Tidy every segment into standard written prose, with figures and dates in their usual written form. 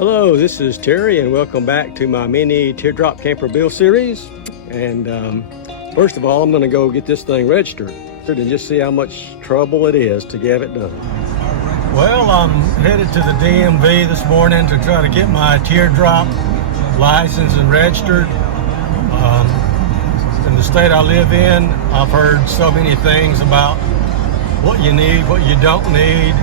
Hello, this is Terry and welcome back to my mini Teardrop camper build series. And first of all, I'm going to go get this thing registered and just see how much trouble it is to get it done. Well, I'm headed to the DMV this morning to try to get my Teardrop license and registered. In the state I live in, I've heard so many things about what you need, what you don't need.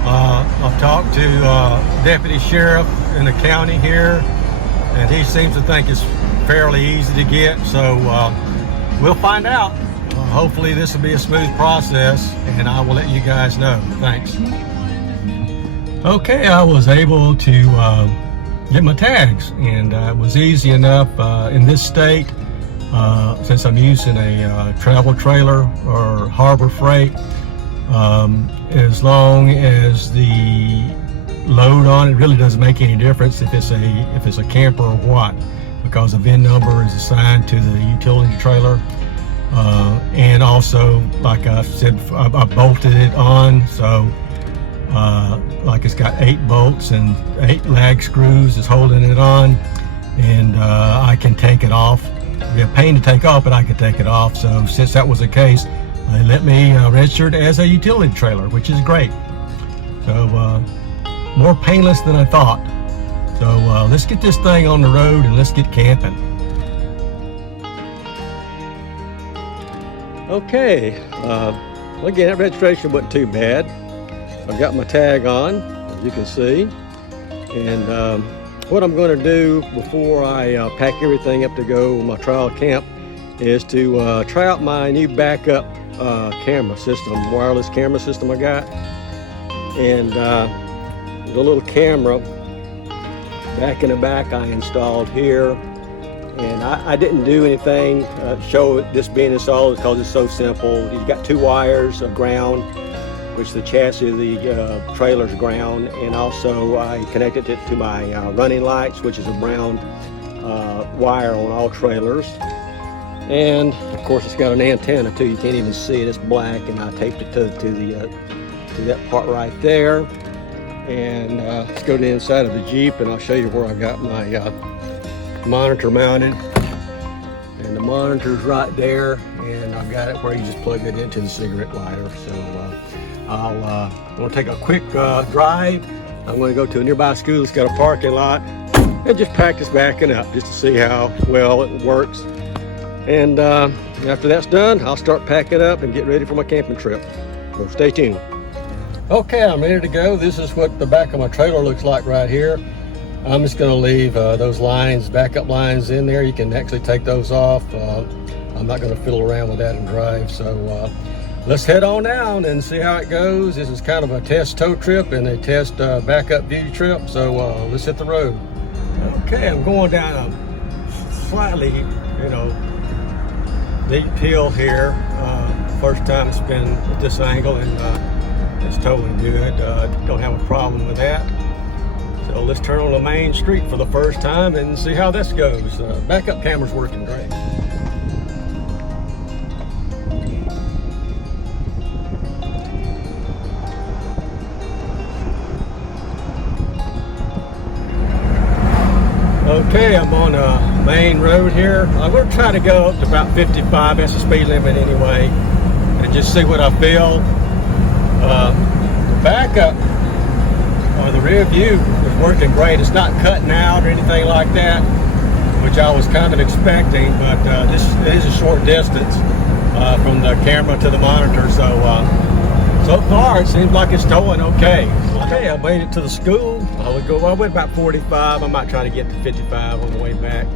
I've talked to Deputy Sheriff in the county here, and he seems to think it's fairly easy to get, so we'll find out. Hopefully this will be a smooth process, and I will let you guys know. Thanks. Okay, I was able to get my tags, and it was easy enough in this state, since I'm using a travel trailer or harbor freight. As long as the load on it really doesn't make any difference if it's a camper or what, because the VIN number is assigned to the utility trailer. And also, like I said, I bolted it on, so like it's got 8 bolts and 8 lag screws is holding it on, and I can take it off. It'd be a pain to take off, but I can take it off. So since that was the case, they let me registered as a utility trailer, which is great. So more painless than I thought. So let's get this thing on the road and let's get camping. Okay, again, that registration wasn't too bad. I've got my tag on, as you can see. And what I'm going to do before I pack everything up to go my trial camp is to try out my new backup camera system, wireless camera system I got. And the little camera back in the back I installed here, and I didn't do anything show this being installed because it's so simple. You've got 2 wires of ground, which the chassis of the trailer's ground, and also I connected it to my running lights, which is a brown wire on all trailers. And of course it's got an antenna too. You can't even see it, it's black, and I taped it to that part right there. And let's go to the inside of the Jeep and I'll show you where I got my monitor mounted. And the monitor's right there, and I've got it where you just plug it into the cigarette lighter. So I'm gonna take a quick drive. I'm gonna go to a nearby school that's got a parking lot and just practice backing up just to see how well it works. And after that's done, I'll start packing up and get ready for my camping trip. So stay tuned. Okay, I'm ready to go. This is what the back of my trailer looks like right here. I'm just going to leave those lines, backup lines in there. You can actually take those off. I'm not going to fiddle around with that and drive. So let's head on down and see how it goes. This is kind of a test tow trip and a test backup beauty trip. So let's hit the road. Okay, I'm going down a slightly, deep hill here. First time it's been at this angle, and it's towing good. Don't have a problem with that. So let's turn on the main street for the first time and see how this goes. Backup camera's working great. Okay, I'm on a main road here. I'm going to try to go up to about 55. That's the speed limit anyway, and just see what I feel. The backup, or the rear view, is working great. It's not cutting out or anything like that, which I was kind of expecting, but this is a short distance from the camera to the monitor, so far it seems like it's towing okay. Okay, I made it to the school. I went about 45. I might try to get to 55 on the way back.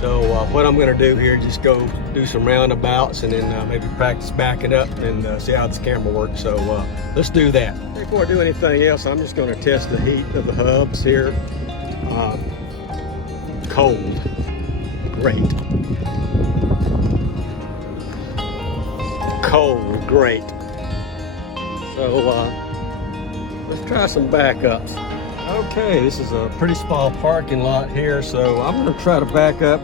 So what I'm going to do here is just go do some roundabouts and then maybe practice backing up and see how this camera works. So let's do that. Before I do anything else, I'm just going to test the heat of the hubs here. Cold. Great. Cold. Great. So let's try some backups. Okay, this is a pretty small parking lot here, so I'm going to try to back up.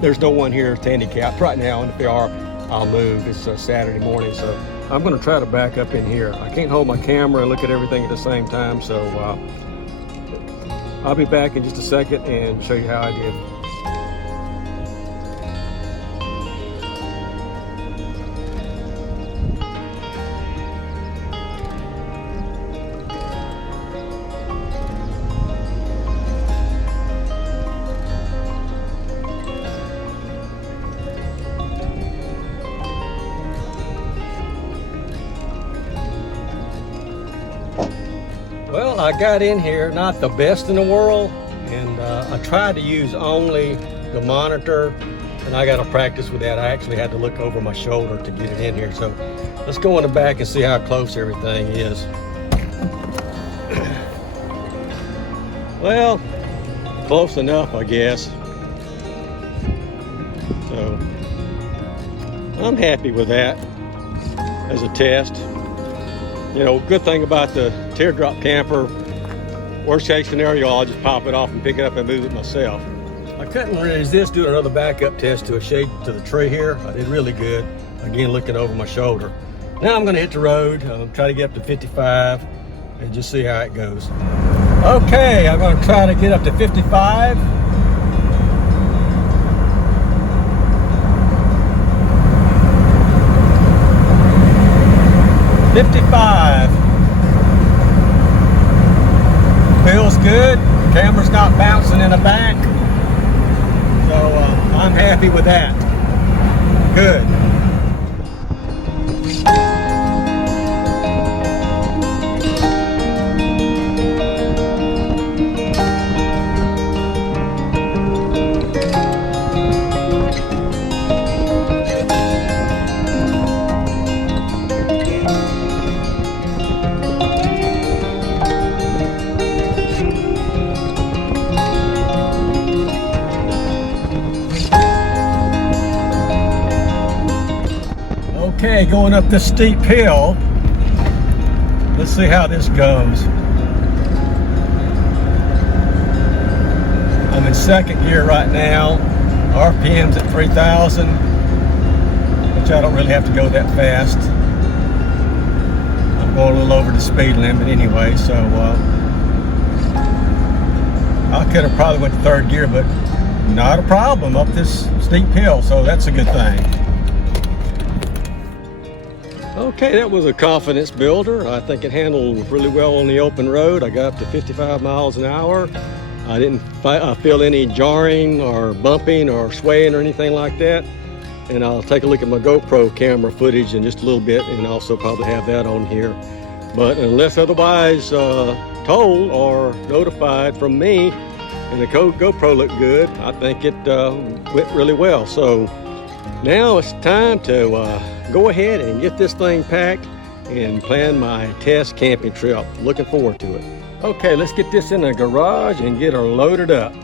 There's no one here to handicap right now, and if they are, I'll move. It's a Saturday morning, so I'm going to try to back up in here. I can't hold my camera and look at everything at the same time, so I'll be back in just a second and show you how I did. Well, I got in here, not the best in the world, and I tried to use only the monitor, and I got to practice with that. I actually had to look over my shoulder to get it in here. So let's go in the back and see how close everything is. Well, close enough, I guess. So I'm happy with that as a test. You know, good thing about the Teardrop camper, worst case scenario, I'll just pop it off and pick it up and move it myself. I couldn't resist doing another backup test to a shade to the tree here. I did really good. Again, looking over my shoulder. Now I'm gonna hit the road, try to get up to 55 and just see how it goes. Okay, I'm gonna try to get up to 55. Feels good. Camera's not bouncing in the back, so I'm happy with that. Good. Okay, going up this steep hill. Let's see how this goes. I'm in second gear right now. RPM's at 3,000, which I don't really have to go that fast. I'm going a little over the speed limit anyway, so I could have probably went to third gear, but not a problem up this steep hill, so that's a good thing. Okay, that was a confidence builder. I think it handled really well on the open road. I got up to 55 miles an hour. I didn't feel any jarring or bumping or swaying or anything like that. And I'll take a look at my GoPro camera footage in just a little bit and also probably have that on here. But unless otherwise told or notified from me, and the GoPro looked good, I think it went really well. So now it's time to go ahead and get this thing packed and plan my test camping trip. Looking forward to it. Okay, let's get this in the garage and get her loaded up.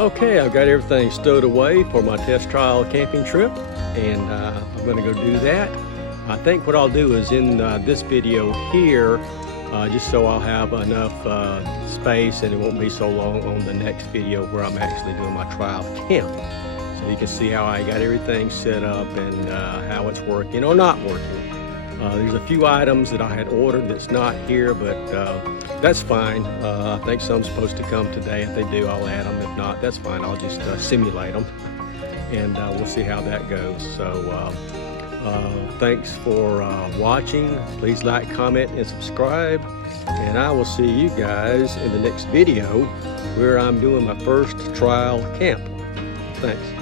Okay, I've got everything stowed away for my test trial camping trip, and I'm going to go do that. I think what I'll do is in this video here, just so I'll have enough space and it won't be so long on the next video where I'm actually doing my trial camp. So you can see how I got everything set up and how it's working or not working. There's a few items that I had ordered that's not here, but that's fine. I think some's supposed to come today. If they do, I'll add them. If not, that's fine. I'll just simulate them, and we'll see how that goes. So thanks for watching. Please like, comment, and subscribe, and I will see you guys in the next video where I'm doing my first trial camp. Thanks.